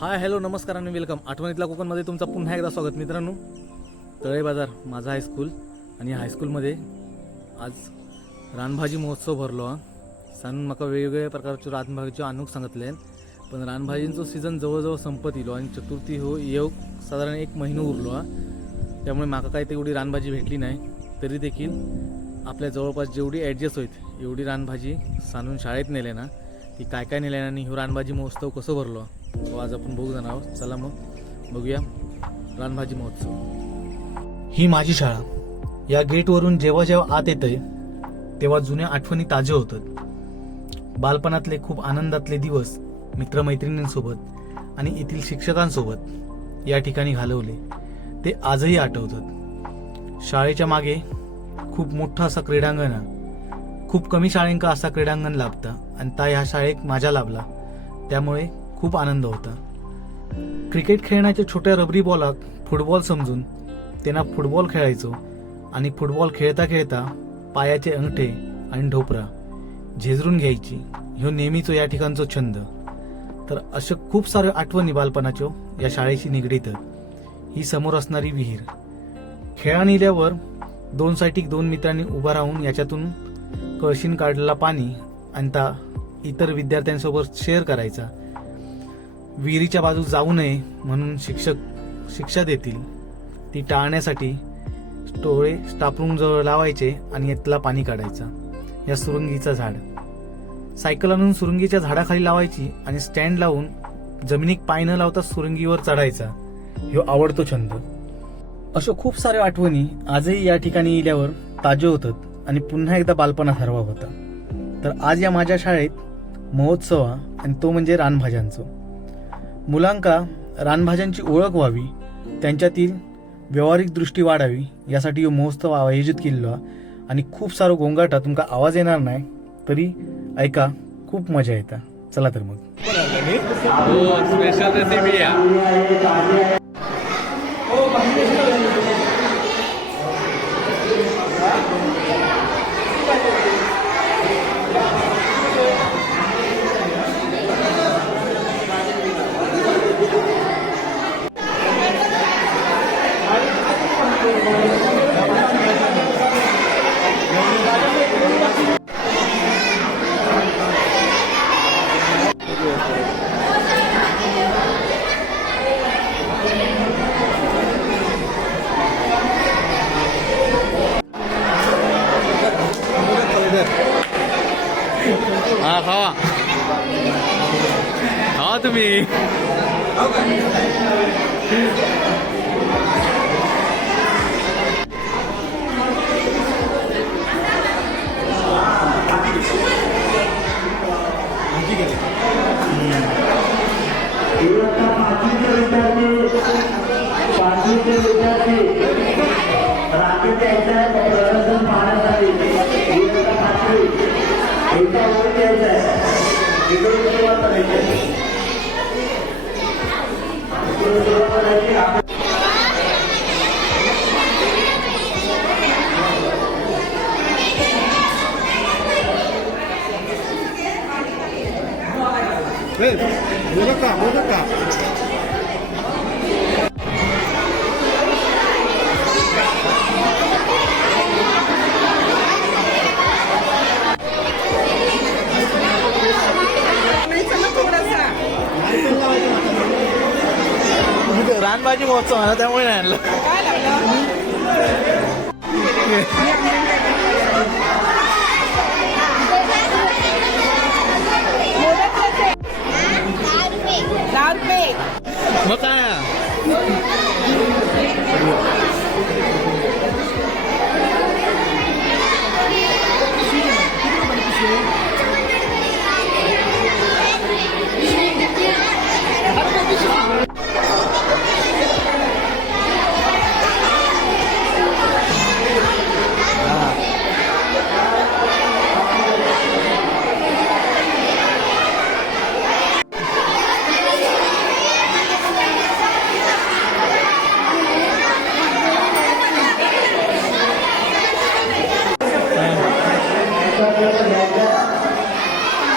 Hi hello नमस्कार आणि welcome. आठवणीतल्या कोकणमध्ये तुमचं पुन्हा एकदा स्वागत मित्रांनो. तळे बाजार माझा हायस्कूल आणि हायस्कूलमध्ये आज रानभाजी महोत्सव भरलो हा. सांगून म्हाका वेगवेगळ्या प्रकारच्यो रानभाजीच्यो आणूक सांगितले पण रानभाजींचो सीझन जवळजवळ संपत येलो आणि चतुर्थी हो येऊ साधारण एक महिनो उरलो हा. त्यामुळे माका काही तेवढी रानभाजी भेटली नाही. तरी देखील आपल्या जवळपास जेवढी ॲडजस्ट होईत एवढी रानभाजी सांगून शाळेत नेले ना ती काय काय नेल्या आणि ह्यो रानभाजी महोत्सव कसं भरलो तो आज आपण बघू जाणार आहोत. चला मग बघूया रानभाजी महोत्सव. ही माझी शाळा. या गेटवरून जेव्हा जेव्हा आत येतंय तेव्हा जुन्या आठवणी ताज्या होतात. बालपणातले खूप आनंदातले दिवस मित्रमैत्रिणींसोबत आणि येथील शिक्षकांसोबत या ठिकाणी घालवले. ते आजही आठवतात. शाळेच्या मागे खूप मोठं असं क्रीडांगण आहे. खूप कमी शाळेंका असा क्रीडांगण लाभता आणि ता ह्या शाळेक माझ्या लाभला. त्यामुळे खूप आनंद होता. क्रिकेट खेळण्याच्या छोट्या रबरी बॉलाक फुटबॉल समजून त्यांना फुटबॉल खेळायचो आणि फुटबॉल खेळता खेळता पायाचे अंगठे आणि ढोपरा झेजरून घ्यायची ह्यो नेहमीचो या ठिकाणचो छंद. तर अशा खूप साऱ्या आठवणी बालपणाच्यो या शाळेशी निगडीत ही समोर असणारी विहीर. खेळाने इल्यावर दोन साईटीक दोन मित्रांनी उभा राहून याच्यातून कळशीन काढलेला पाणी आणि ता इतर विद्यार्थ्यांसोबत शेअर करायचा. विहिरीच्या बाजू जाऊ नये म्हणून शिक्षक शिक्षा देतील. ती टाळण्यासाठी टोळे स्टापरूम जवळ लावायचे आणि यातला पाणी काढायचा. या सुरुंगीचं झाड. सायकल आणून सुरुंगीच्या झाडाखाली लावायची आणि स्टँड लावून जमिनीत पाय न लावता सुरुंगीवर चढायचा. ह्यो आवडतो छंद. अशा खूप साऱ्या आठवणी आजही या ठिकाणी येल्यावर ताजे होतात आणि पुन्हा एकदा बालपणात हरवा होता. तर आज या माझ्या शाळेत महोत्सव हा आणि तो म्हणजे रानभाज्यांचं. मुलांका रानभाज्यांची ओळख व्हावी त्यांच्यातील व्यावहारिक दृष्टी वाढावी यासाठी हो महोत्सव आयोजित केलेलो. हा. आणि खूप सारो गोंगाटा तुमका आवाज येणार नाही तरी ऐका खूप मजा येता. चला तर मग. स्पेशल रेसिपी इकडून सुरुवात करायची आहे. इकडून सुरुवात करायची आपण रानभाजी महोत्सव आहे ना त्यामुळे नाही आणलं.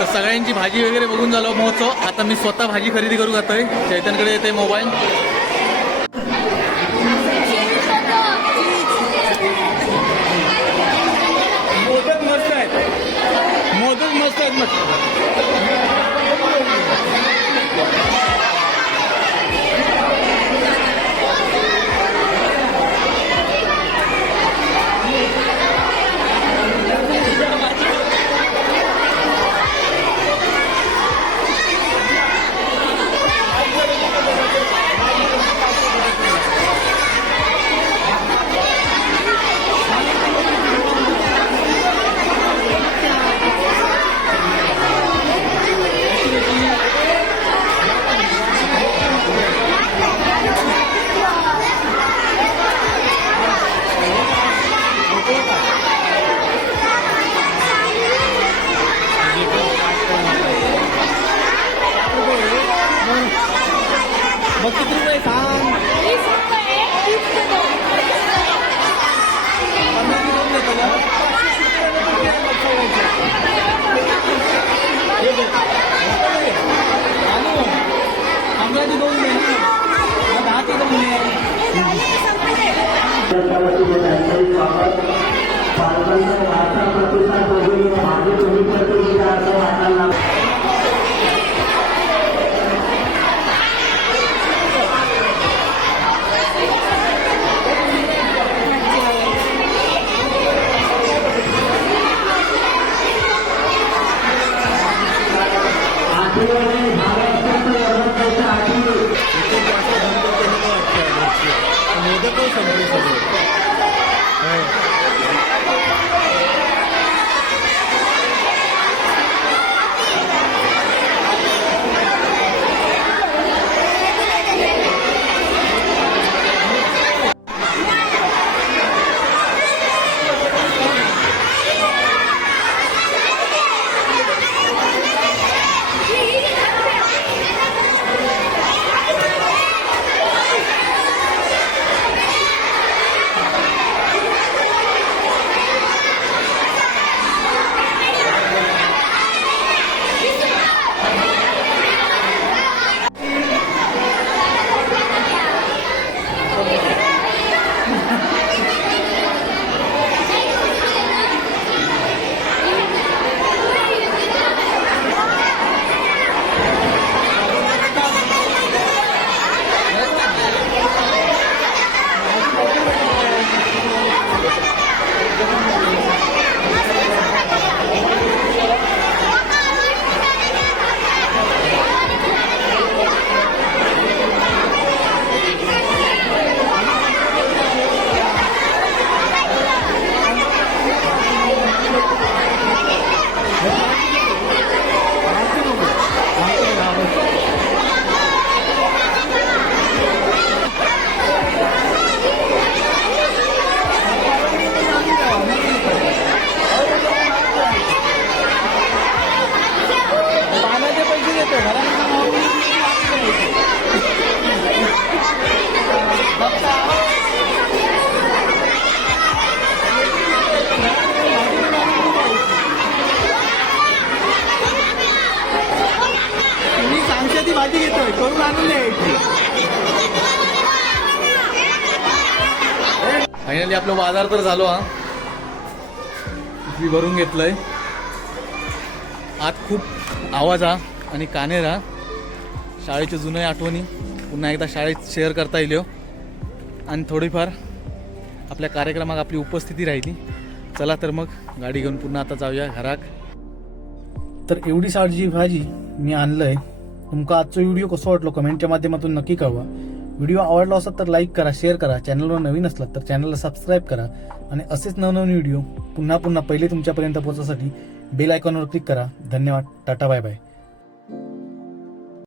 तर सगळ्यांची भाजी वगैरे बघून झालो महोत्सव. आता मी स्वतः भाजी खरेदी करू जातोय चैतनकडे येते मोबाईल. मोदक मस्त आहेत. मोदक मस्त आहेत. मस्त मी भाजी घेतोय करून आणून द्यायची फायनली आपलं बाजार तर झालो हा. पिशवी भरून घेतलंय. आत खूप आवाज हा आणि कानेर हा. शाळेच्या जुन्या आठवणी पुन्हा एकदा शाळेत शेअर करता येईल हो. आणि थोडीफार आपल्या कार्यक्रमात आपली उपस्थिती राहिली. चला तर मग गाडी घेऊन पुन्हा आता जाऊया घराक तर एवढी साडची भाजी मी आणलंय तुमका आजचा व्हिडिओ कसो वाटलो कमेंटच्या माध्यमातून नक्की कळवा. व्हिडिओ आवडला असेल तर लाईक करा शेअर करा. चॅनलवर नवीन असलात तर चॅनलला सबस्क्राईब करा. आणि असेच नवनवीन व्हिडिओ पुन्हा पुन्हा पहिले तुमच्यापर्यंत पोहोचण्यासाठी बेल आयकॉनवर क्लिक करा. धन्यवाद. Tata bye bye